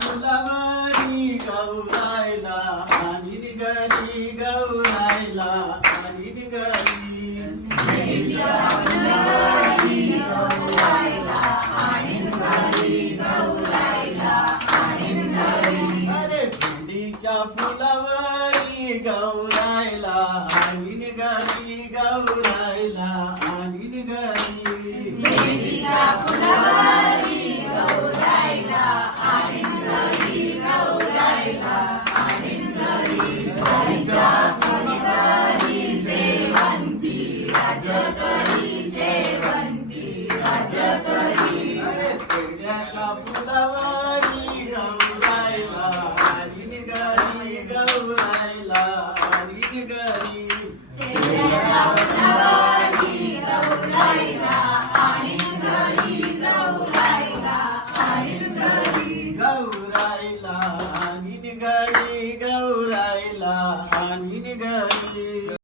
फुलावरी गौरायला आणि गरी गौरायला आणि गरी अरे पिंडीच्या फुलावरी गौरायला आणि गरी गौरायला आणि गरी फुलावरी गौरायला हरी घरी गौरायला हरी घरी गौरायला हरी घरी गौरायला हरी घरी